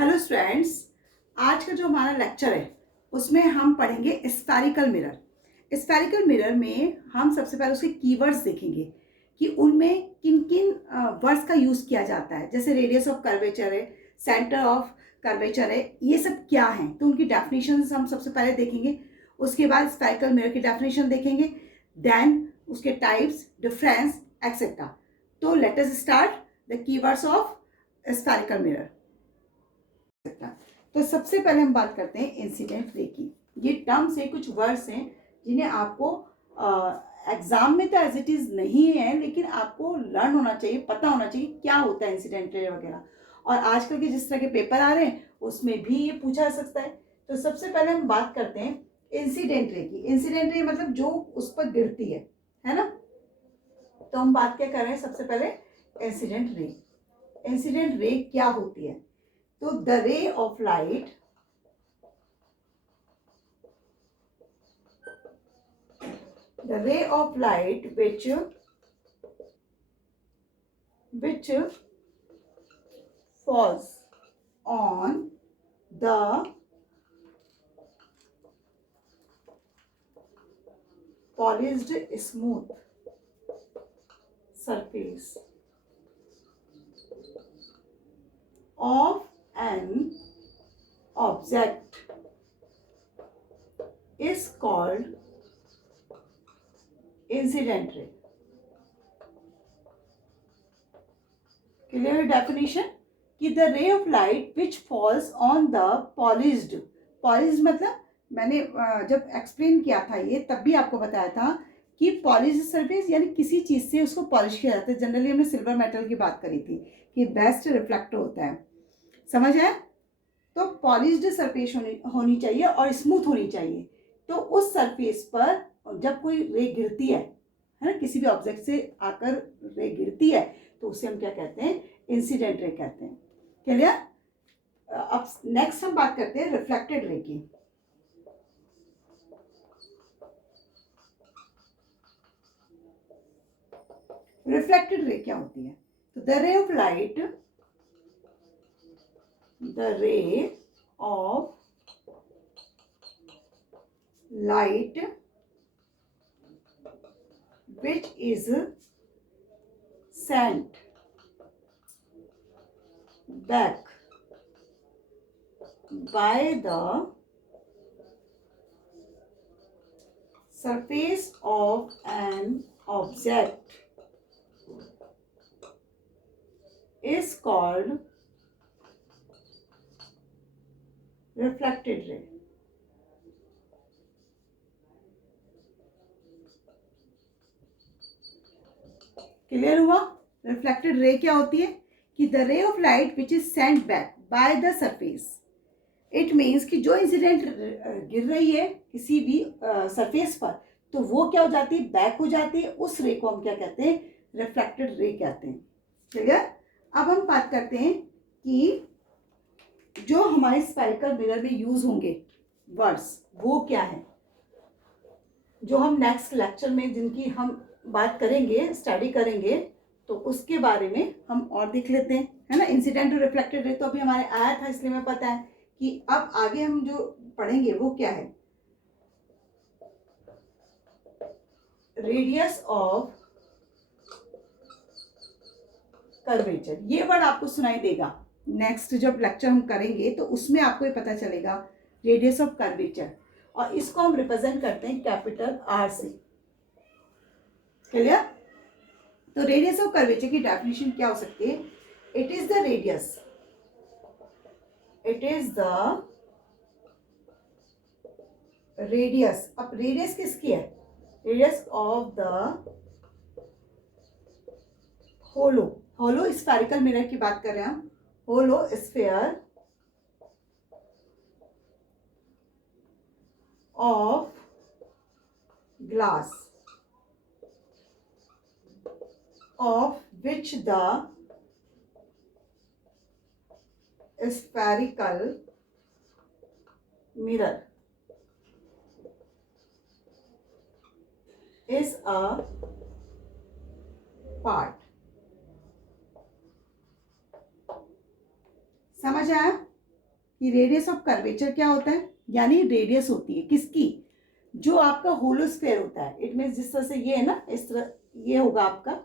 Hello students, आज का जो हमारा लेक्चर है उसमें हम पढ़ेंगे स्फेरिकल मिरर। स्फेरिकल मिरर में हम सबसे पहले उसके कीवर्ड्स देखेंगे कि उनमें किन किन वर्ड्स का यूज़ किया जाता है। जैसे रेडियस ऑफ कर्वेचर है, सेंटर ऑफ कर्वेचर है, ये सब क्या हैं तो उनकी डेफिनेशंस हम सबसे पहले देखेंगे। उसके बाद स्फेरिकल मिरर की डेफिनेशन देखेंगे, देन उसके टाइप्स, डिफरेंस एक्सेट्रा। तो let us start the keywords of spherical mirror. तो सबसे पहले हम बात करते हैं इंसिडेंट रे की। ये टर्म्स है, कुछ वर्ड्स हैं जिन्हें आपको एग्जाम में तो एज इट इज नहीं है, लेकिन आपको लर्न होना चाहिए, पता होना चाहिए क्या होता है इंसिडेंट रे वगैरह। और आजकल के जिस तरह के पेपर आ रहे हैं उसमें भी ये पूछा जा सकता है। तो सबसे पहले हम बात करते हैं इंसिडेंट रे की। इंसिडेंट रे मतलब जो उस पर गिरती है ना। तो हम बात क्या कर रहे हैं, सबसे पहले इंसिडेंट रे। इंसिडेंट रे क्या होती है? तो the ray of light which falls on the polished smooth surface of an object is called incident ray. Clear definition कि the ray of light which falls on the polished मतलब मैंने जब explain किया था ये तब भी आपको बताया था कि पॉलिश सरफेस यानी किसी चीज़ से उसको पॉलिश किया जाता है। जनरली हमने सिल्वर मेटल की बात करी थी कि बेस्ट रिफ्लेक्टर होता है, समझ आया। तो पॉलिश्ड सरफेस होनी चाहिए और स्मूथ होनी चाहिए। तो उस सरफेस पर जब कोई रे गिरती है ना, किसी भी ऑब्जेक्ट से आकर रे गिरती है तो उसे हम क्या कहते हैं, इंसिडेंट रे कहते हैं। क्लियर। अब नेक्स्ट हम बात करते हैं रिफ्लेक्टेड रे की। रिफ्लेक्टेड रे क्या होती है? तो the ray of light which is sent back by the surface of an object is called reflected ray. Clear हुआ? रिफ्लेक्टेड रे क्या होती है कि the ray of light which is sent back by the surface. It means कि जो incident गिर रही है किसी भी सरफेस पर, तो वो क्या हो जाती है, बैक हो जाती है। उस रे को हम क्या कहते हैं, रिफ्लेक्टेड रे कहते हैं। क्लियर। अब हम बात करते हैं कि जो हमारे स्फेरिकल मिरर में यूज होंगे वर्ड्स वो क्या है, जो हम नेक्स्ट लेक्चर में जिनकी हम बात करेंगे, स्टडी करेंगे, तो उसके बारे में हम और देख लेते हैं, है ना। इंसिडेंट और रिफ्लेक्टेड रे तो अभी हमारे आया था, इसलिए हमें पता है कि अब आगे हम जो पढ़ेंगे वो क्या है, रेडियस ऑफ कर्वेचर। ये वर्ड आपको सुनाई देगा नेक्स्ट जब लेक्चर हम करेंगे, तो उसमें आपको ये पता चलेगा रेडियस ऑफ कर्वेचर। और इसको हम रिप्रेजेंट करते हैं कैपिटल आर से। क्लियर। तो रेडियस ऑफ कर्वेचर की डेफिनेशन क्या हो सकती है? इट इज द रेडियस अब रेडियस किसकी है? Radius of the hollow spherical mirror की बात कर रहे हैं हम। Hollow sphere of glass of which the spherical mirror is a part. समझ आया? कि रेडियस ऑफ कर्वेचर क्या होता है, यानी रेडियस होती है किसकी, जो आपका होलोस्फेयर होता है। इट मीन्स जिस तरह से ये है ना, इस तरह ये होगा आपका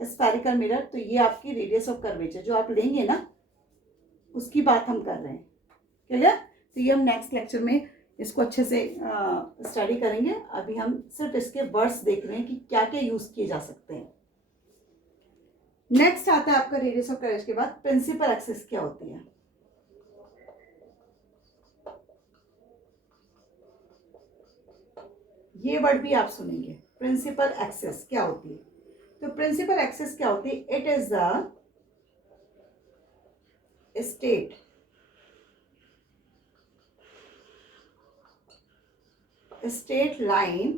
स्फेरिकल मिरर, तो ये आपकी रेडियस ऑफ कर्वेचर जो आप लेंगे ना, उसकी बात हम कर रहे हैं। क्लियर? तो ये हम नेक्स्ट लेक्चर में इसको अच्छे से स्टडी करेंगे। अभी हम सिर्फ इसके वर्ड्स देख रहे हैं कि क्या क्या यूज किए जा सकते हैं। नेक्स्ट आता है आपका रेडियस ऑफ कर्वेचर के बाद प्रिंसिपल एक्सिस क्या होती है। ये वर्ड भी आप सुनेंगे, प्रिंसिपल एक्सिस क्या होती है। तो प्रिंसिपल एक्सिस क्या होती है, it is the state line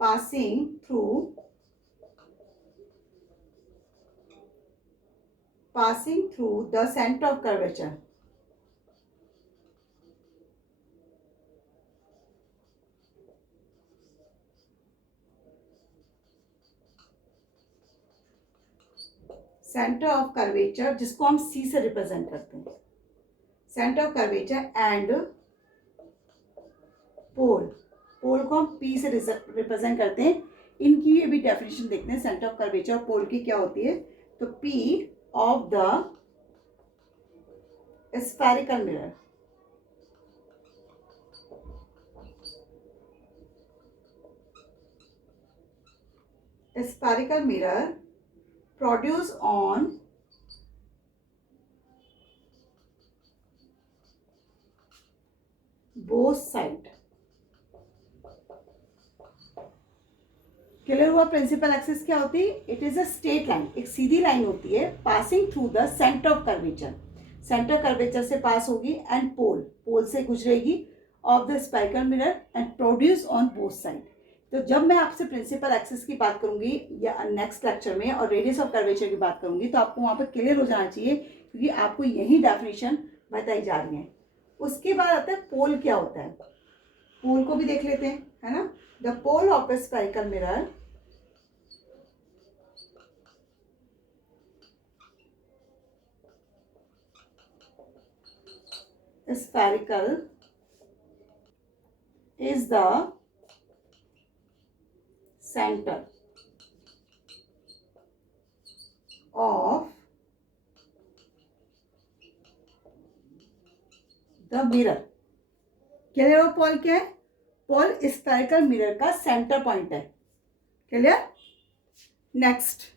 passing through the center of curvature. Centre of curvature जिसको हम सी से रिप्रेजेंट करते हैं, centre of curvature and pole, पोल को हम पी से रिप्रेजेंट करते हैं। इनकी भी अभी डेफिनेशन देखते हैं, सेंटर ऑफ कर्वेचर और पोल की क्या होती है। तो P of the spherical mirror, spherical mirror produce on both side। Clear हुआ? प्रिंसिपल एक्सिस क्या होती है, it is a straight line, एक सीधी लाइन होती है, passing through the centre of curvature, centre curvature से पास होगी, एंड पोल, पोल से गुजरेगी of the spherical mirror and produce on both side. तो जब मैं आपसे प्रिंसिपल एक्सिस की बात करूंगी या नेक्स्ट लेक्चर में और रेडियस ऑफ कर्वेचर की बात करूंगी, तो आपको वहां पर क्लियर हो जाना चाहिए, क्योंकि आपको यही डेफिनेशन बताई जा रही है। उसके बाद आता है पोल क्या होता है, पोल को भी देख लेते हैं, है ना। The pole of a spherical mirror spherical is the center of the mirror। Clear हो? पोल क्या है, पोल स्फेरिकल मिरर का सेंटर पॉइंट है। Clear? Next,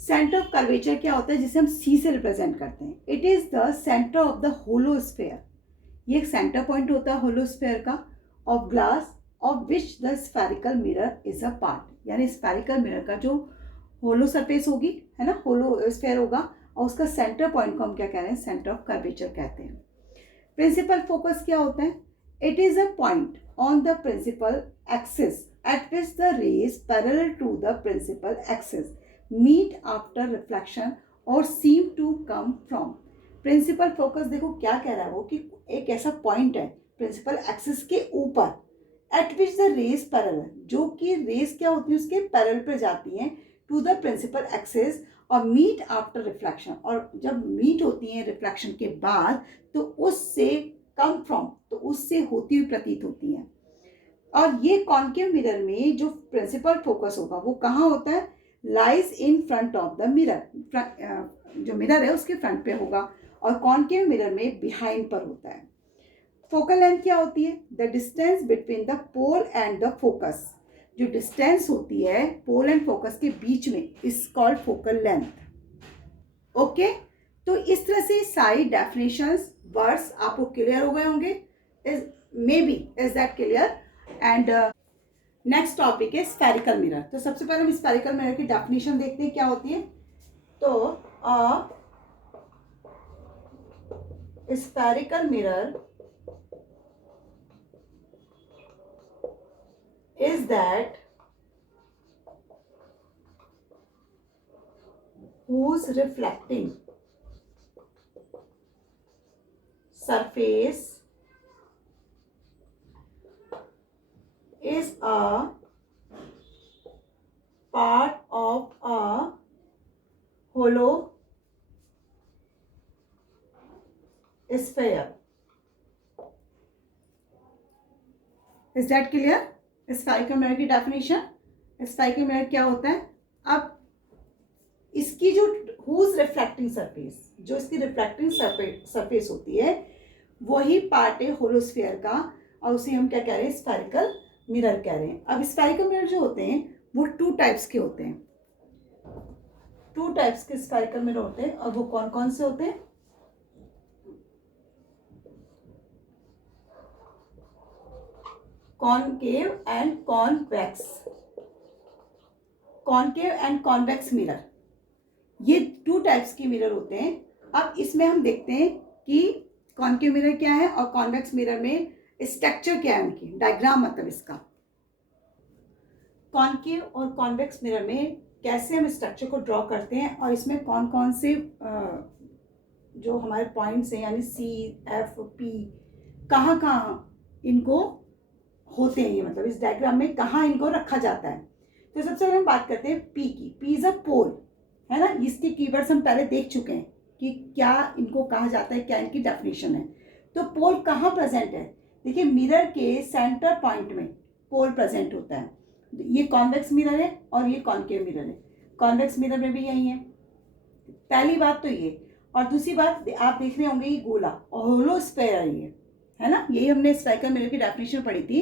centre of curvature क्या होता है, जिसे हम सी से रिप्रेजेंट करते हैं। It is the centre of the hollow sphere, ये एक सेंटर पॉइंट होता है होलोस्फेयर का, of glass of which the spherical mirror is a part. यानी स्फेरिकल मिरर का जो होलो सरफेस होगी, है ना, होलोस्फेयर होगा, और उसका सेंटर पॉइंट को हम क्या कह रहे हैं, सेंटर ऑफ कर्वेचर कहते हैं। प्रिंसिपल फोकस क्या होता है, it is a point on the principal axis at which the rays parallel to the principal axis meet after reflection और seem to come from. Principal focus देखो क्या कह रहा है वो, कि एक ऐसा पॉइंट है प्रिंसिपल एक्सिस के ऊपर, at which the rays parallel, जो कि रेज क्या होती है उसके पैरेलल पे जाती हैं टू द प्रिंसिपल एक्सिस, और मीट आफ्टर रिफ्लेक्शन, और जब मीट होती हैं रिफ्लेक्शन के बाद तो उससे कम फ्रॉम, तो उससे होती हुई प्रतीत होती हैं। और ये कॉन्केव मिरर में जो प्रिंसिपल फोकस होगा वो कहाँ होता है, lies in front of the mirror, जो मिरर है उसके फ्रंट पे होगा, और कॉन्केव मिरर में बिहाइंड पर होता है। फोकल लेंथ क्या होती है, the distance between the pole and the focus, जो डिस्टेंस होती है पोल एंड फोकस के बीच में, is called focal length. Okay, तो इस तरह से सारी डेफिनेशंस वर्ड्स आपको क्लियर हो गए होंगे, may be is that clear. And next topic है स्फेरिकल मिरर। तो सबसे पहले हम स्फेरिकल मिरर की डेफिनेशन देखते हैं क्या होती है। तो spherical mirror is that whose reflecting surface is a sphere. Is that clear? Spherical mirror की definition. Spherical mirror क्या होता है? अब इसकी जो whose refracting surface, जो इसकी रिफ्रैक्टिंग सरफेस होती है वही पार्ट है होलोस्फीयर का, और उसे हम क्या कह रहे हैं? स्फेरिकल मिरर कह रहे हैं. अब स्फेरिकल मिरर जो होते हैं वो 2 टाइप्स के होते हैं. 2 टाइप्स के स्फेरिकल मिरर होते हैं, और वो कौन कौन से होते हैं? Concave and convex. Concave and convex mirror, ये 2 टाइप्स के मिरर होते हैं. अब इसमें हम देखते हैं कि कॉनकेव मिरर क्या है और कॉन्वेक्स मिरर में स्ट्रक्चर क्या है उनकी, डायग्राम मतलब इसका. कॉनकेव और कॉन्वेक्स मिरर में कैसे हम स्ट्रक्चर को ड्रॉ करते हैं, और इसमें कौन कौन से जो हमारे पॉइंट्स हैं यानी सी एफ पी कहाँ कहाँ इनको होते हैं, ये मतलब इस डायग्राम में कहाँ इनको रखा जाता है. तो सबसे पहले हम बात करते हैं पी की. पी इज अ पोल, है ना. इसके कीवर्ड्स हम पहले देख चुके हैं कि क्या इनको कहा जाता है, क्या इनकी डेफिनेशन है. तो पोल कहाँ प्रेजेंट है? देखिए मिरर के सेंटर पॉइंट में पोल प्रेजेंट होता है. ये कॉन्वेक्स मिरर है और ये कॉनकेव मिरर है. कॉन्वेक्स मिरर में भी यही है. पहली बात तो ये, और दूसरी बात आप देख रहे होंगे ये गोला होलोस्फेयर है ना. यही हमने स्फेरिकल मिरर की डेफिनेशन पढ़ी थी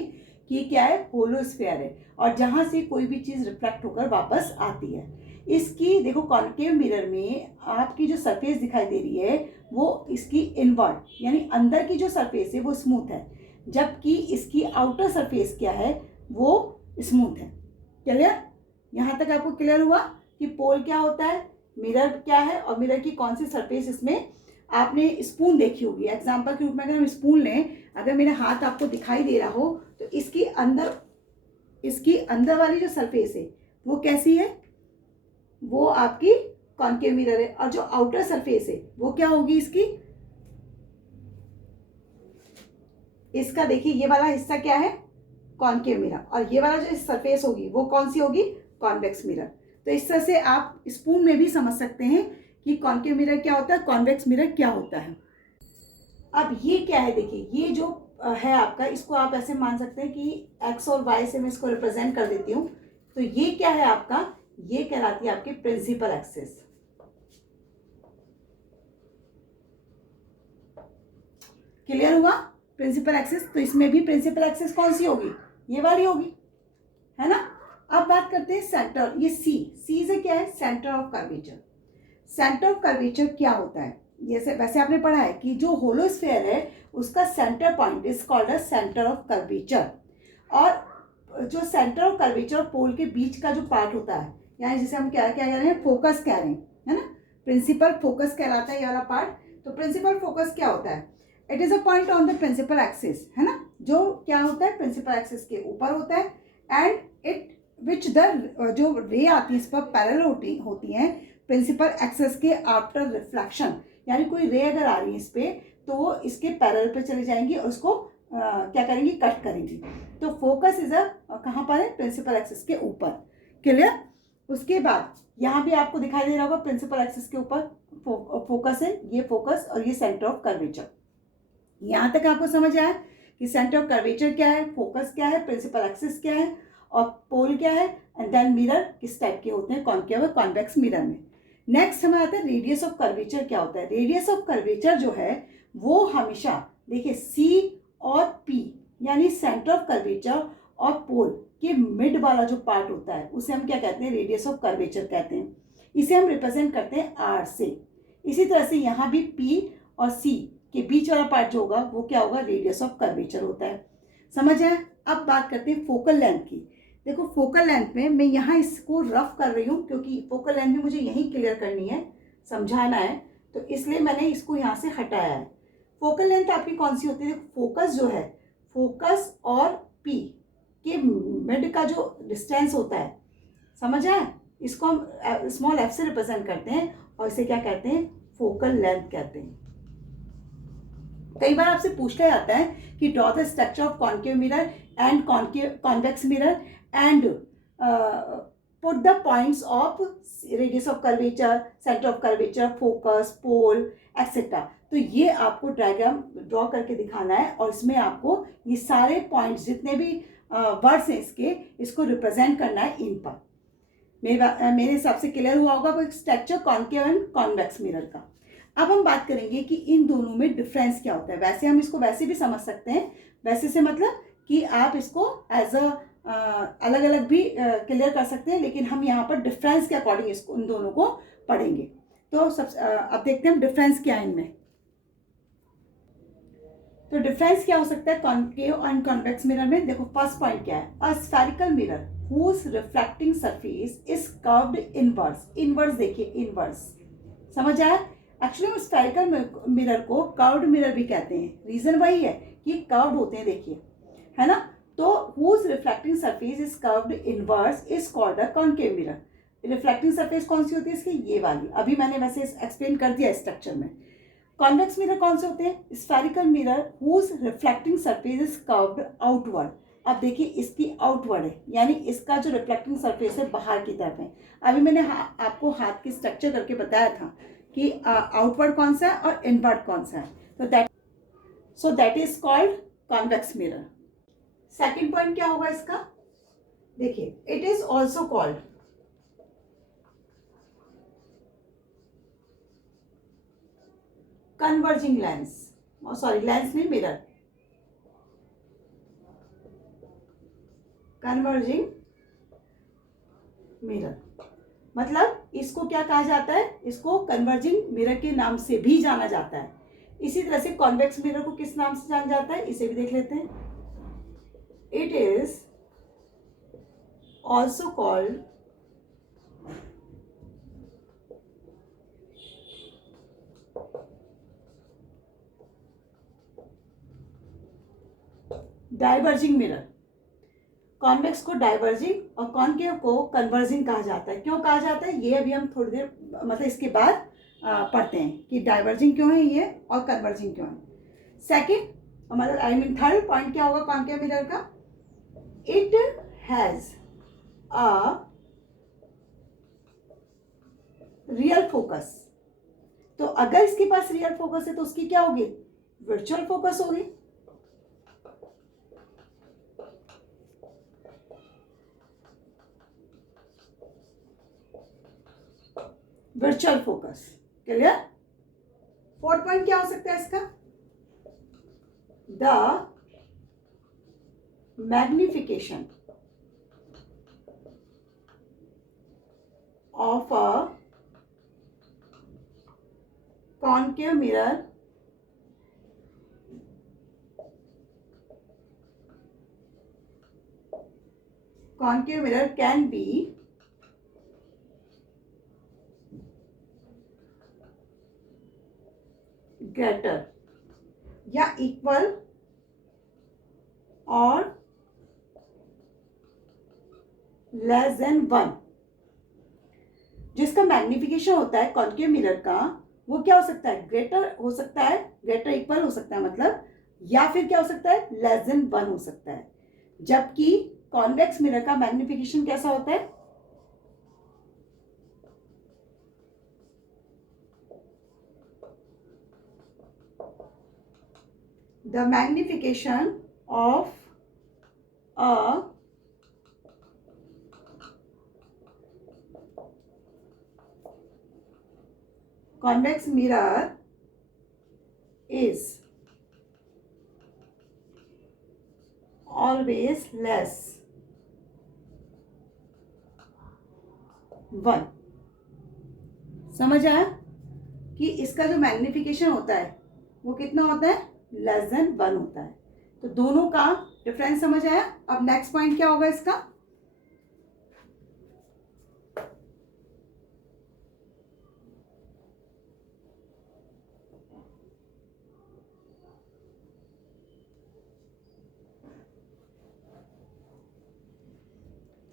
कि क्या है? होलोस्फेयर है, और जहाँ से कोई भी चीज़ रिफ्लेक्ट होकर वापस आती है. इसकी देखो कॉनकेव मिरर में आपकी जो सरफेस दिखाई दे रही है वो इसकी इनवर्ड यानी अंदर की जो सरफेस है वो स्मूथ है, जबकि इसकी आउटर सरफेस क्या है? वो स्मूथ है. क्लियर? यहाँ तक आपको क्लियर हुआ कि पोल क्या होता है, मिरर क्या है, और मिरर की कौन सी सरफेस. इसमें आपने स्पून देखी होगी. एग्जाम्पल के रूप में अगर हम स्पून लें, अगर मेरा हाथ आपको दिखाई दे रहा हो तो इसकी अंदर वाली जो सरफेस है वो कैसी है? वो आपकी कॉनकेव मिरर है. और जो आउटर सरफेस है वो क्या होगी इसकी? इसका देखिए ये वाला हिस्सा क्या है? Concave mirror. और ये वाला जो सरफेस होगी वो कौन सी होगी? Convex mirror. तो इस तरह से आप स्पून में भी समझ सकते हैं कि कॉनकेव मिरर क्या होता है, कॉन्वेक्स मिरर क्या होता है. अब ये क्या है? देखिए ये जो है आपका, इसको आप ऐसे मान सकते हैं कि एक्स और वाई से मैं इसको रिप्रेजेंट कर देती हूँ. तो ये क्या है आपका? ये कहलाती है आपकी प्रिंसिपल एक्सिस. क्लियर हुआ? Principal axis. तो इसमें भी प्रिंसिपल एक्सिस कौन सी होगी? ये वाली होगी, है ना. अब बात करते हैं सेंटर. ये सी से क्या है? Centre of curvature. Centre of curvature क्या होता है? जैसे वैसे आपने पढ़ा है कि जो होलोस्फेयर है उसका centre point is called a centre of curvature. और जो सेंटर ऑफ कर्वेचर और पोल के बीच का जो पार्ट होता है, यानी जिसे हम क्या कह रहे हैं? फोकस कह रहे हैं, है ना. प्रिंसिपल फोकस कहलाता है ये वाला पार्ट. तो प्रिंसिपल फोकस क्या होता है? It is a point on the principal axis, है ना. जो क्या होता है? प्रिंसिपल एक्सिस के ऊपर होता है. एंड इट विच द जो रे आती है इस पर पैरेलल होती हैं प्रिंसिपल एक्सिस के आफ्टर रिफ्लेक्शन. यानी कोई रे अगर आ रही है इस पर तो वो इसके पैरेलल पे चले जाएंगी और उसको क्या करेंगी? कट करेंगी. तो फोकस इज कहाँ पर है? प्रिंसिपल एक्सिस के ऊपर. क्लियर? उसके बाद यहाँ भी आपको दिखाई दे रहा होगा प्रिंसिपल एक्सिस के ऊपर फोकस है. ये फोकस और ये सेंटर ऑफ कर्वेचर. यहाँ तक आपको समझ आया कि सेंटर ऑफ कर्वेचर क्या है, फोकस क्या है, प्रिंसिपल एक्सिस क्या है और पोल क्या है, एंड देन मिरर किस टाइप के होते हैं कॉनकेव और कॉन्वेक्स मिरर में. नेक्स्ट हमारा आता है रेडियस ऑफ कर्वेचर. क्या होता है? रेडियस ऑफ कर्वेचर जो है वो हमेशा देखिए सी और पी यानी सेंटर ऑफ कर्वेचर और पोल के मिड वाला जो पार्ट होता है उसे हम क्या कहते हैं? रेडियस ऑफ कर्वेचर कहते हैं. इसे हम रिप्रेजेंट करते हैं आर से. इसी तरह से यहाँ भी पी और सी के बीच वाला पार्ट जो होगा वो क्या होगा? रेडियस ऑफ कर्वेचर होता है. समझ आए? अब बात करते हैं फोकल लेंथ की. देखो फोकल लेंथ में मैं यहाँ इसको रफ कर रही हूँ क्योंकि फोकल लेंथ भी मुझे यही क्लियर करनी है, समझाना है, तो इसलिए मैंने इसको यहाँ से हटाया है. फोकल लेंथ आपकी कौन सी होती है? फोकस जो है, फोकस और पी के मिड का जो डिस्टेंस होता है, समझ आए? इसको हम स्मॉल एफ से रिप्रेजेंट करते हैं और इसे क्या कहते हैं? फोकल लेंथ कहते हैं. कई बार आपसे पूछा जाता है कि draw the structure of concave mirror and convex mirror and put the points of radius of curvature, centre of curvature, focus, pole etcetera. तो ये आपको डायग्राम ड्रॉ करके दिखाना है और इसमें आपको ये सारे पॉइंट्स जितने भी वर्ड्स हैं इसको रिप्रेजेंट करना है इन पर। मेरे हिसाब से क्लियर हुआ होगा structure concave and convex mirror का। अब हम बात करेंगे कि इन दोनों में डिफरेंस क्या होता है। वैसे हम इसको वैसे भी समझ सकते हैं, वैसे से मतलब कि आप इसको एज अ अलग अलग भी क्लियर कर सकते हैं, लेकिन हम यहाँ पर डिफरेंस के अकॉर्डिंग इसको इन दोनों को पढ़ेंगे। तो अब देखते हैं डिफरेंस क्या है इनमें। तो डिफरेंस क्या हो सकता है कॉन्केव एंड कॉन्वेक्स मिरर में। देखो फर्स्ट पॉइंट क्या है, a spherical mirror whose refracting surface is curved inwards। Inverse देखिए, इनवर्स समझ आया। एक्चुअली हम स्फेरिकल मिरर को कर्व्ड मिरर भी कहते हैं, रीजन वही है कि कर्व्ड होते हैं, देखिए है ना। तो whose refracting surface is curved inwards is called a concave mirror। Reflecting surface कौन सी होती है इसकी, ये वाली, अभी मैंने वैसे एक्सप्लेन कर दिया स्ट्रक्चर में। कॉन्वेक्स मिरर कौन से होते हैं, spherical mirror whose refracting surface is curved outward। अब देखिए इसकी आउटवर्ड है, यानी इसका जो रिफ्लेक्टिंग सरफेस है बाहर की तरफ है। अभी मैंने आपको हाथ की स्ट्रक्चर करके बताया था कि आउटवर्ड कौन सा है और इनवर्ड कौन सा है। तो that is called convex mirror. Second point क्या होगा इसका, देखिए it is also called converging lens, sorry lens नहीं मिरर, कन्वर्जिंग मिरर। मतलब इसको क्या कहा जाता है, इसको कन्वर्जिंग मिरर के नाम से भी जाना जाता है। इसी तरह से कॉन्वेक्स मिरर को किस नाम से जाना जाता है, इसे भी देख लेते हैं। It is also called diverging mirror. Convex को डाइवर्जिंग और कॉन्केव को कन्वर्जिंग कहा जाता है। क्यों कहा जाता है ये अभी हम थोड़ी देर मतलब इसके बाद पढ़ते हैं कि डाइवर्जिंग क्यों है ये और कन्वर्जिंग क्यों है। सेकंड मतलब आई मीन थर्ड पॉइंट क्या होगा कॉन्केव मिरर का, it has a real focus. तो अगर इसके पास रियल फोकस है तो उसकी क्या होगी, वर्चुअल फोकस होगी। Virtual focus, clear. Fourth point क्या हो सकता है इसका, the magnification of a concave mirror can be greater या इक्वल और लेस देन 1। जिसका मैग्निफिकेशन होता है कॉन्केव मिरर का वो क्या हो सकता है, ग्रेटर हो सकता है, ग्रेटर इक्वल हो सकता है मतलब, या फिर क्या हो सकता है लेस देन 1 हो सकता है। जबकि कॉन्वेक्स मिरर का मैग्निफिकेशन कैसा होता है, the magnification of a convex mirror is always less 1। समझ आया कि इसका जो मैग्निफिकेशन होता है वो कितना होता है, लेस देन 1 होता है। तो दोनों का डिफरेंस समझ आया। अब नेक्स्ट पॉइंट क्या होगा इसका,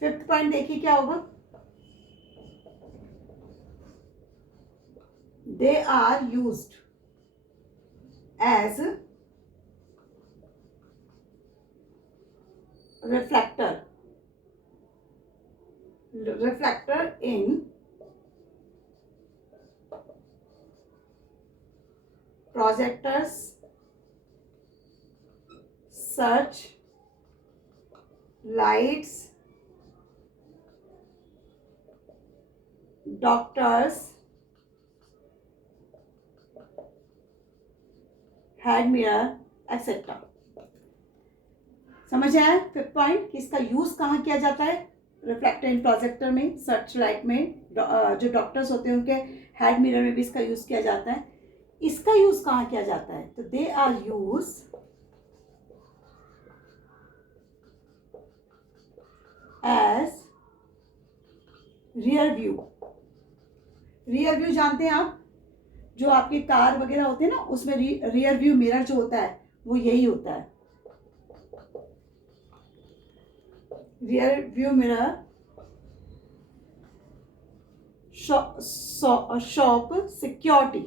फिफ्थ पॉइंट देखिए क्या होगा, they are used as reflector in projectors search lights doctors head mirror etcetera. समझ आया फिफ्थ पॉइंट कि इसका यूज कहाँ किया जाता है? रिफ्लेक्टर इन प्रोजेक्टर में, सर्च लाइट में, जो डॉक्टर्स होते हैं उनके हेड मिरर में भी इसका यूज किया जाता है। इसका यूज कहाँ किया जाता है? तो they are use as rear view. Rear view जानते हैं आप, जो आपके कार वगैरह होते हैं ना, उसमें रियर व्यू मिरर जो होता है वो यही होता है, rear view mirror. Shop security,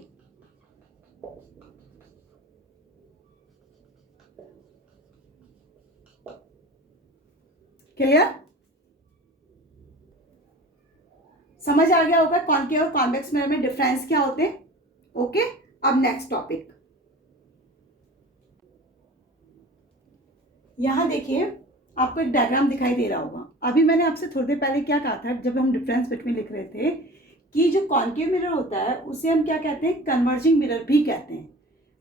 clear? समझ आ गया होगा कॉनकेव और कॉन्वेक्स मिरर में डिफरेंस क्या होते हैं। ओके, अब नेक्स्ट टॉपिक। यहां देखिए आपको एक डायग्राम दिखाई दे रहा होगा। अभी मैंने आपसे थोड़ी देर पहले क्या कहा था, जब हम डिफरेंस बिटवीन लिख रहे थे, कि जो कॉनकेव मिरर होता है उसे हम क्या कहते हैं? कन्वर्जिंग मिरर भी कहते हैं।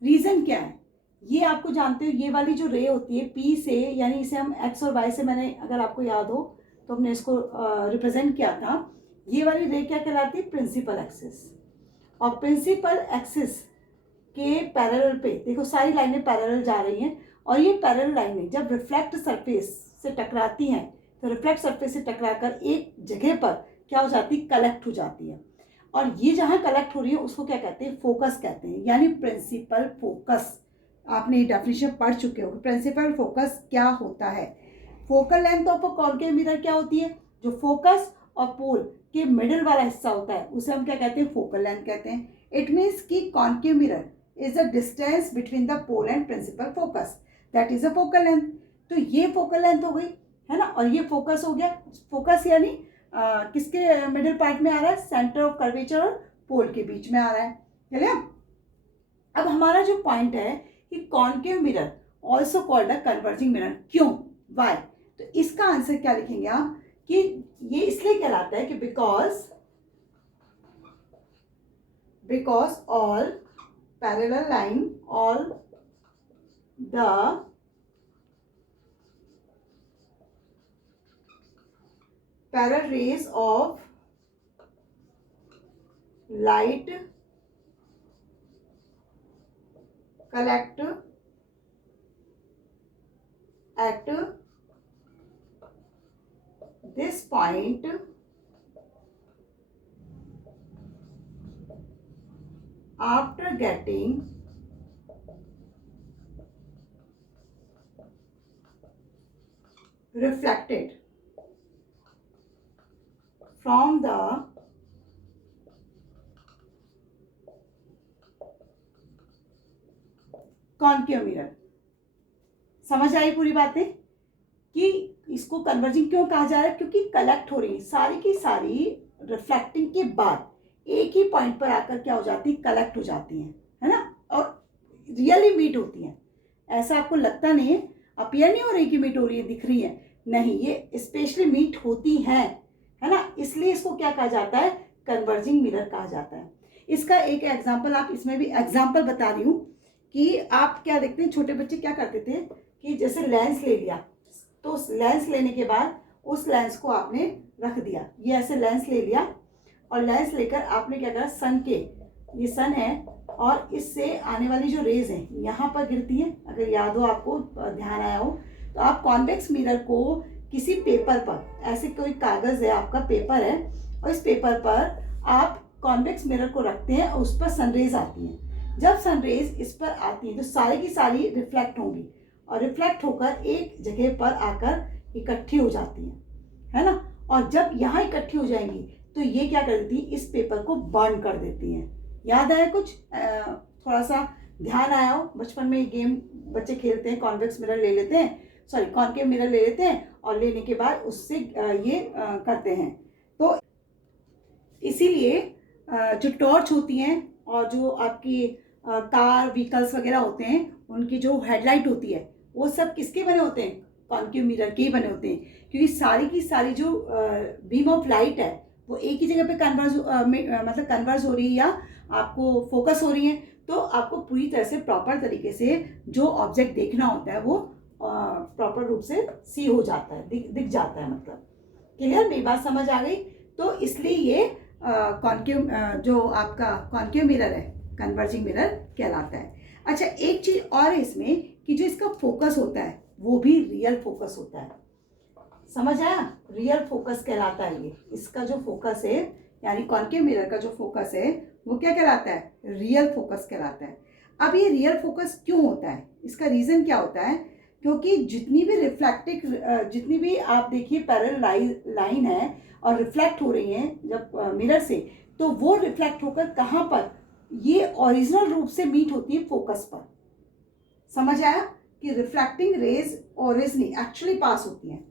रीजन क्या है? ये आपको जानते हो, ये वाली जो रे होती है पी से, यानी इसे हम एक्स और वाई से, मैंने अगर आपको याद हो तो हमने इसको रिप्रेजेंट किया था। ये वाली रे क्या कहलाती है? Principal axis. और प्रिंसिपल एक्सिस के पैरेलल पे देखो सारी लाइनें पैरेलल जा रही हैं, और ये पैरेलल लाइनें जब रिफ्लेक्ट सरफेस से टकराती हैं तो रिफ्लेक्ट सरफेस से टकराकर एक जगह पर क्या हो जाती? कलेक्ट हो जाती है। और ये जहाँ कलेक्ट हो रही है उसको क्या कहते हैं? फोकस कहते हैं, यानी प्रिंसिपल फोकस। आपने ये डेफिनेशन पढ़ चुके हो। प्रिंसिपल फोकस क्या होता है? Focal length of a concave mirror क्या होती है? जो फोकस और पोल के मिडिल वाला हिस्सा होता है उसे हम क्या कहते हैं? फोकल लेंथ कहते हैं। इट मीन्स कि concave mirror is the distance between the pole and principal focus, that is a focal length. तो ये फोकल लेंथ हो गई, है ना, और ये फोकस हो गया। फोकस यानी किसके मिडिल पार्ट में आ रहा है? सेंटर ऑफ कर्वेचर और पोल के बीच में आ रहा है। चलिए, अब हमारा जो पॉइंट है कि concave mirror also called a converging mirror, क्यों, वाई? तो इसका आंसर क्या लिखेंगे आप कि ये इसलिए कहलाता है कि because all parallel line, all the parallel rays of light collect at this point after getting reflected from the concave mirror. समझ आई पूरी बातें कि इसको कन्वर्जिंग क्यों कहा जा रहा है? क्योंकि कलेक्ट हो रही सारी की सारी रिफ्लेक्टिंग के बाद एक ही पॉइंट पर आकर क्या हो जाती है? कलेक्ट हो जाती हैं, है ना, और रियली मीट होती हैं। ऐसा आपको लगता नहीं है, अपीयर नहीं हो रही कि मीट हो रही है, दिख रही है, नहीं, ये स्पेशली मीट होती हैं, है ना। इसलिए इसको क्या कहा जाता है? कन्वर्जिंग मिरर कहा जाता है। इसका एक एग्जाम्पल, आप इसमें भी एग्जाम्पल बता रही हूँ कि आप क्या देखते हैं, छोटे बच्चे क्या करते थे कि जैसे लेंस ले लिया, तो लेंस लेने के बाद उस लेंस को आपने रख दिया, ये ऐसे लेंस ले लिया, और लेंस लेकर आपने क्या करा? सन के, ये सन है, और इससे आने वाली जो रेज हैं यहाँ पर गिरती हैं। अगर याद हो आपको, ध्यान आया हो, तो आप कॉन्वेक्स मिरर को किसी पेपर पर, ऐसे कोई कागज़ है, आपका पेपर है, और इस पेपर पर आप कॉन्वेक्स मिरर को रखते हैं और उस पर सनरेज आती हैं। जब सनरेज इस पर आती हैं तो सारी की सारी रिफ्लेक्ट होंगी, और रिफ्लेक्ट होकर एक जगह पर आकर इकट्ठी हो जाती हैं, है ना। और जब यहाँ इकट्ठी हो जाएंगी तो ये क्या कर देती है? इस पेपर को बर्न कर देती हैं। याद आया कुछ? थोड़ा सा ध्यान आया हो? बचपन में ये गेम बच्चे खेलते हैं, कॉन्वेक्स मिरर ले लेते हैं, सॉरी कॉनकेव मिरर ले लेते हैं, और लेने के बाद उससे ये करते हैं। तो इसीलिए जो टॉर्च होती हैं और जो आपकी कार व्हीकल्स वगैरह होते हैं, उनकी जो हेडलाइट होती है वो सब किसके बने होते हैं, कॉन्केव मिरर के ही बने होते हैं, क्योंकि सारी की सारी जो बीम ऑफ लाइट है वो एक ही जगह पे मतलब कन्वर्ज हो रही है या आपको फोकस हो रही है, तो आपको पूरी तरह से प्रॉपर तरीके से जो ऑब्जेक्ट देखना होता है वो प्रॉपर रूप से सी हो जाता है, दिख जाता है। मतलब क्लियर, मेरी बात समझ आ गई। तो इसलिए ये कॉन्केव जो आपका कॉन्केव मिरर है कन्वर्जिंग मिरर कहलाता है। अच्छा, एक चीज़ और है इसमें कि जो इसका फोकस होता है वो भी रियल फोकस होता है। समझ आया, रियल फोकस कहलाता है ये। इसका जो फोकस है यानी कॉन्केव मिरर का जो फोकस है वो क्या कहलाता है, रियल फोकस कहलाता है। अब ये रियल फोकस क्यों होता है, इसका रीज़न क्या होता है, क्योंकि जितनी भी आप देखिए पैरेलल लाइन है और रिफ्लेक्ट हो रही हैं जब मिरर से, तो वो रिफ्लेक्ट होकर कहाँ पर, ये ओरिजिनल रूप से मीट होती है फोकस पर। समझ आया कि रिफ्लेक्टिंग रेज ओरिजिनली एक्चुअली पास होती हैं।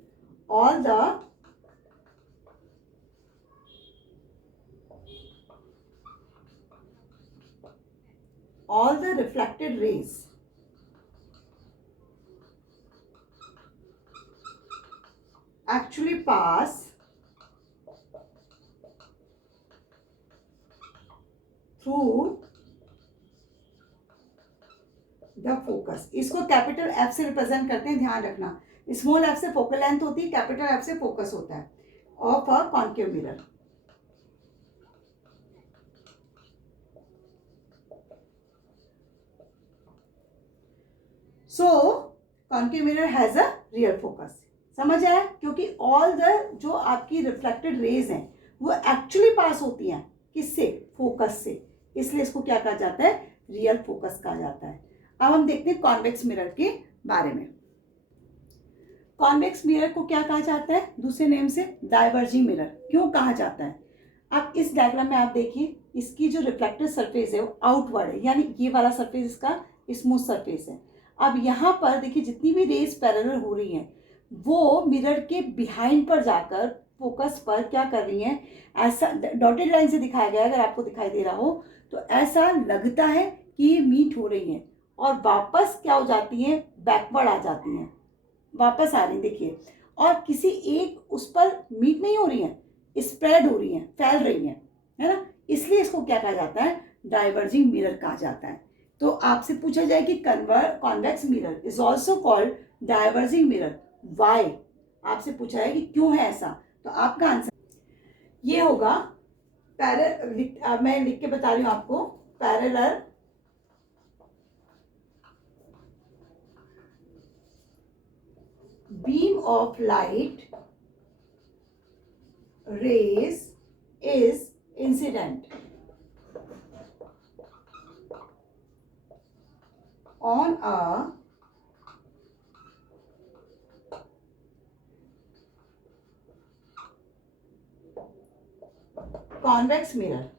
all the reflected rays actually pass through the focus. इसको कैपिटल एफ से रिप्रेजेंट करते हैं, ध्यान रखना। स्मॉल एफ से फोकल लेंथ होती है, कैपिटल एफ से फोकस होता है of a concave mirror. So concave mirror has a real focus. समझ आया, क्योंकि ऑल द जो आपकी रिफ्लेक्टेड रेज हैं वो एक्चुअली पास होती हैं किससे, फोकस से, इसलिए इसको क्या कहा जाता है, रियल फोकस कहा जाता है। अब हम देखते हैं कॉन्वेक्स मिरर के बारे में। कॉन्वेक्स मिरर को क्या कहा जाता है, दूसरे नेम से डाइवर्जिंग मिरर क्यों कहा जाता है। अब इस डायग्राम में आप देखिए, इसकी जो रिफ्लेक्टेड सरफेस है वो आउटवर्ड है, यानी ये वाला सरफेस इसका स्मूथ सरफेस है। अब यहाँ पर देखिए जितनी भी रेज पैरेलल हो रही हैं वो मिरर के बिहाइंड पर जाकर फोकस पर क्या कर रही हैं, ऐसा डॉटेड लाइन से दिखाया गया है, अगर आपको दिखाई दे रहा हो तो ऐसा लगता है कि ये मीट हो रही हैं और वापस क्या हो जाती हैं, बैकवर्ड आ जाती हैं, वापस आ रही देखिए, और किसी एक उस पर मीट नहीं हो रही हैं, स्प्रेड हो रही हैं, फैल रही हैं, है ना। इसलिए इसको क्या कहा जाता है, डाइवर्जिंग मिरर कहा जाता है। तो आपसे पूछा जाए कि convex mirror is also called diverging mirror, why, आपसे पूछा है कि क्यों है ऐसा, तो आपका आंसर ये होगा, मैं लिख के बता रही हूँ आपको, parallel beam of light rays is incident on a convex mirror.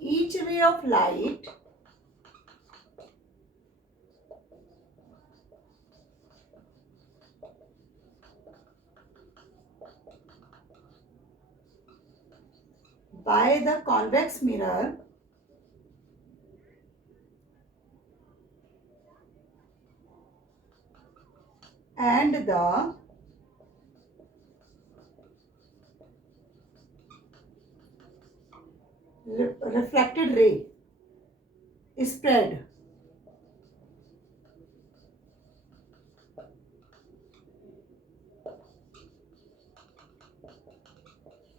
Each ray of light by the convex mirror and the reflected ray spread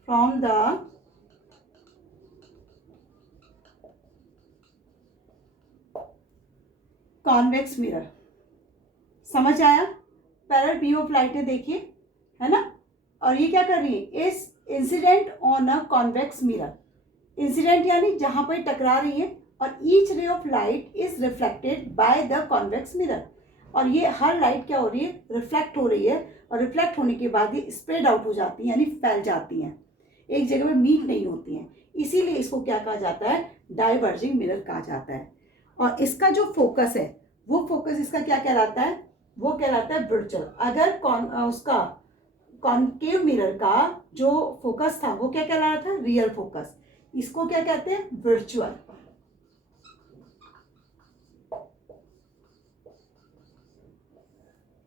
from the convex mirror. समझ आया, पैरेलल बीम ऑफ लाइट है देखिए, है ना, और ये क्या कर रही है, इस incident on a convex mirror, incident यानी जहां पर टकरा रही है, और each ray of light is reflected by the convex mirror, और ये हर लाइट क्या हो रही है, रिफ्लेक्ट हो रही है, और रिफ्लेक्ट होने के बाद ये स्प्रेड आउट हो जाती है, यानी फैल जाती हैं, एक जगह में मीट नहीं होती हैं, इसीलिए इसको क्या कहा जाता है, डाइवर्जिंग मिरर कहा जाता है। और इसका जो फोकस है वो फोकस इसका क्या कहलाता है, वो कहलाता है वर्चुअल। अगर उसका कॉन्केव मिरर का जो फोकस था वो क्या कहला रहा था, रियल फोकस, इसको क्या कहते हैं, वर्चुअल।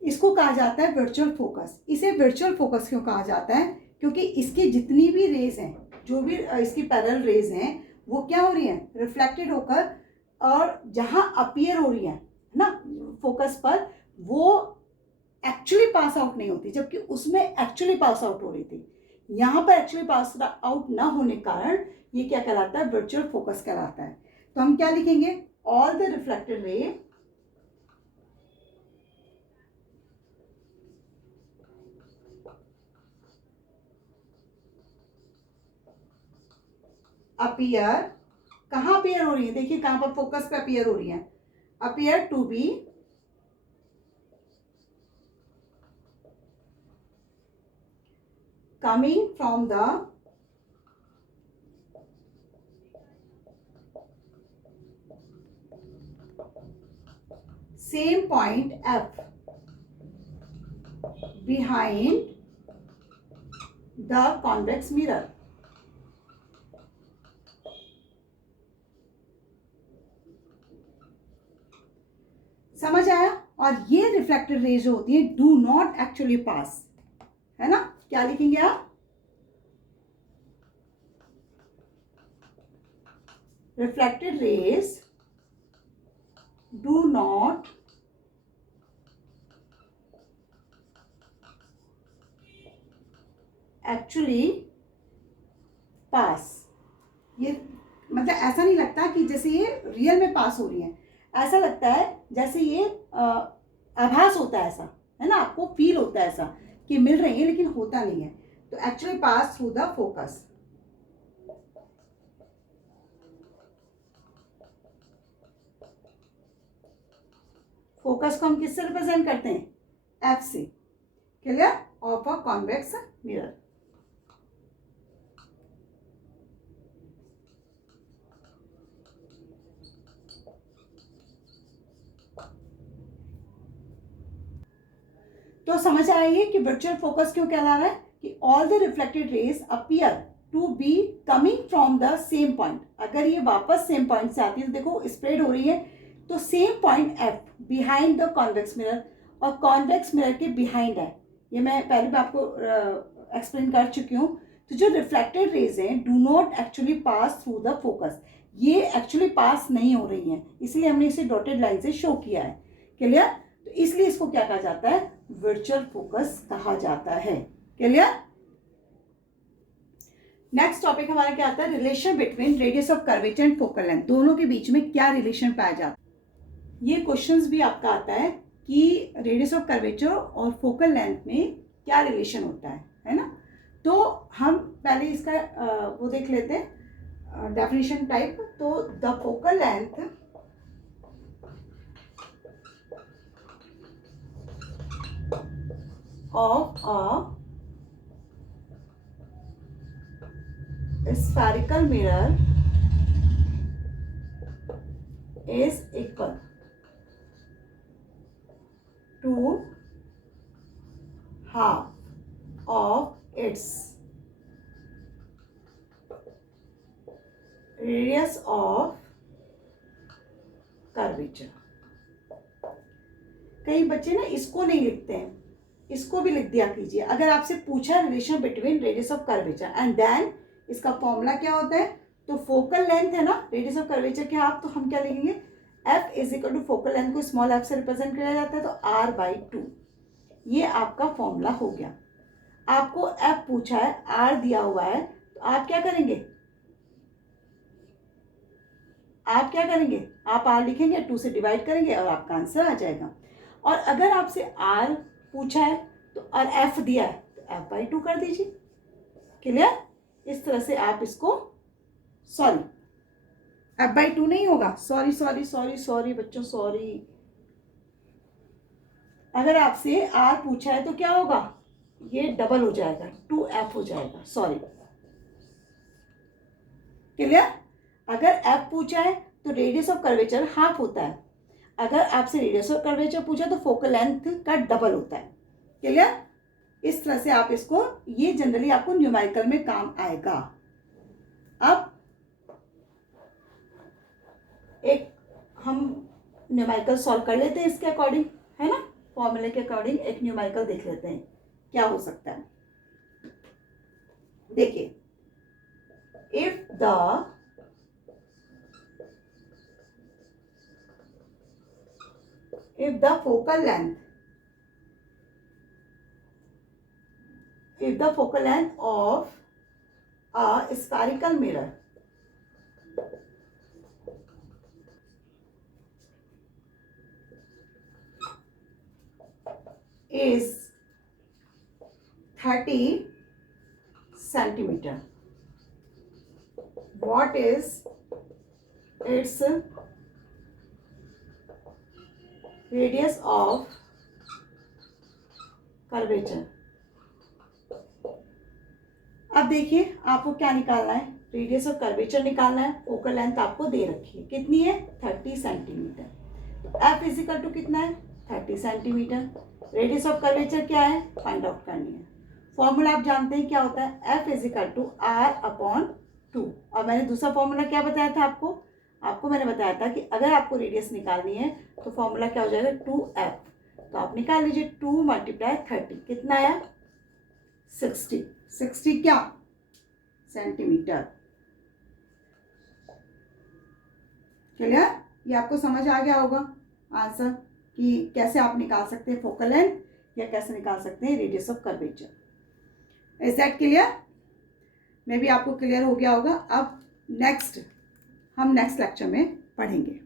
इसको कहा जाता है वर्चुअल फोकस। इसे वर्चुअल फोकस क्यों कहा जाता है? क्योंकि इसकी जितनी भी रेज हैं, जो भी इसकी पैरेलल रेज हैं, वो क्या हो रही हैं? रिफ्लेक्टेड होकर, और जहाँ अपीयर हो रही है ना फोकस पर, वो एक्चुअली पास आउट नहीं होती, जबकि उसमें एक्चुअली पास आउट हो रही थी। यहाँ पर एक्चुअली पास आउट ना होने के कारण ये क्या कहलाता है? वर्चुअल फोकस कहलाता है। तो हम क्या लिखेंगे? All the reflected ray appear, कहाँ अपीयर हो रही है? देखिए कहाँ पर फोकस पे अपीयर हो रही है। Appear to be coming from the same point F behind the convex mirror. समझ आया? और ये रिफ्लेक्टेड रेज जो होती है डू नॉट एक्चुअली पास, है ना? क्या लिखेंगे आप? Reflected rays do not actually pass. ये मतलब ऐसा नहीं लगता कि जैसे ये रियल में पास हो रही है, ऐसा लगता है जैसे ये आभास होता है, ऐसा है ना, आपको फील होता है ऐसा कि मिल रही है, लेकिन होता नहीं है। तो actually pass through the focus. Focus को हम किससे रिप्रेजेंट करते हैं? एफ से। Clear? Of a convex mirror. तो समझ आइए कि वर्चुअल फोकस क्यों कहला रहा है कि all the reflected rays appear to be coming from the same point. अगर ये वापस सेम पॉइंट से आती है, तो देखो स्प्रेड हो रही है, तो same point F behind the convex mirror, और कॉन्वेक्स मिरर के बिहाइंड है। ये मैं पहले भी आपको एक्सप्लेन कर चुकी हूँ। तो जो रिफ्लेक्टेड रेज हैं do not actually pass through the focus, ये एक्चुअली पास नहीं हो रही हैं, इसलिए हमने इसे डॉटेड लाइन से शो किया है। क्लियर? तो इसलिए इसको क्या कहा जाता है? वर्चुअल फोकस कहा जाता है। क्लियर? नेक्स्ट टॉपिक हमारा क्या आता है? Relation between radius of curvature and focal length. दोनों के बीच में क्या रिलेशन पाया जाता है? ये क्वेश्चंस भी आपका आता है कि रेडियस ऑफ कर्वेचर और फोकल लेंथ में क्या रिलेशन होता है ना? तो हम पहले इसका वो देख लेते हैं डेफिनेशन टाइप। तो the focal length of a spherical mirror is equal to half of its radius of curvature। कई बच्चे ना इसको नहीं लिखते हैं, इसको भी लिख दिया कीजिए। अगर आपसे पूछा relation between radius of curvature and then इसका फॉर्मूला क्या होता है, तो फोकल लेंथ है ना रेडियस ऑफ कर्वेचर के हाफ, तो हम क्या लिखेंगे? F is equal to focal length को स्मॉल एफ से रिप्रेजेंट किया जाता है, तो आर बाई 2। ये आपका फॉर्मूला हो गया। आपको एफ पूछा है, आर दिया हुआ है, तो आप क्या करेंगे? आप क्या करेंगे? आप आर लिखेंगे, 2 से डिवाइड करेंगे और आपका आंसर आ जाएगा। और अगर आपसे आर पूछा है तो और एफ दिया है, तो एफ बाई 2 कर दीजिए। क्लियर? इस तरह से आप इसको, सॉरी एफ बाई 2 नहीं होगा, सॉरी सॉरी सॉरी सॉरी बच्चों, सॉरी। अगर आपसे आर पूछा है तो क्या होगा? ये डबल हो जाएगा, 2f हो जाएगा, सॉरी। क्लियर? अगर f पूछा है तो रेडियस ऑफ कर्वेचर हाफ होता है, अगर आपसे रेडियस ऑफ कर्वेचर पूछा तो फोकल लेंथ का डबल होता है। क्लियर? इस तरह से आप इसको, ये जनरली आपको न्यूमेरिकल में काम आएगा। अब एक हम न्यूमेरिकल सॉल्व कर लेते हैं इसके अकॉर्डिंग, है ना? फॉर्मूले के अकॉर्डिंग एक न्यूमेरिकल देख लेते हैं क्या हो सकता है। देखिए, if the focal length of a spherical mirror is 30 centimeter, what is its radius of curvature? अब देखिए, आपको क्या निकालना है, रेडियस ऑफ कर्वेचर निकालना है। फोकल लेंथ आपको दे रखी है, कितनी है, 30 सेंटीमीटर। तो एफ इजिकल टू कितना है, 30 सेंटीमीटर। रेडियस ऑफ कर्वेचर क्या है, फाइंड आउट करनी है। फॉर्मूला आप जानते हैं क्या होता है, F is equal to R upon 2। और मैंने दूसरा फॉर्मूला क्या बताया था आपको मैंने बताया था कि अगर आपको रेडियस निकालनी है तो फॉर्मूला क्या हो जाएगा, 2f। तो आप निकाल लीजिए, 2 × 30 कितना आया, 60 क्या, सेंटीमीटर। क्लियर? ये आपको समझ आ गया होगा आंसर कि कैसे आप निकाल सकते हैं फोकल लेंथ या कैसे निकाल सकते हैं radius of curvature. Is that clear? May be आपको क्लियर हो गया होगा। अब हम नेक्स्ट लेक्चर में पढ़ेंगे।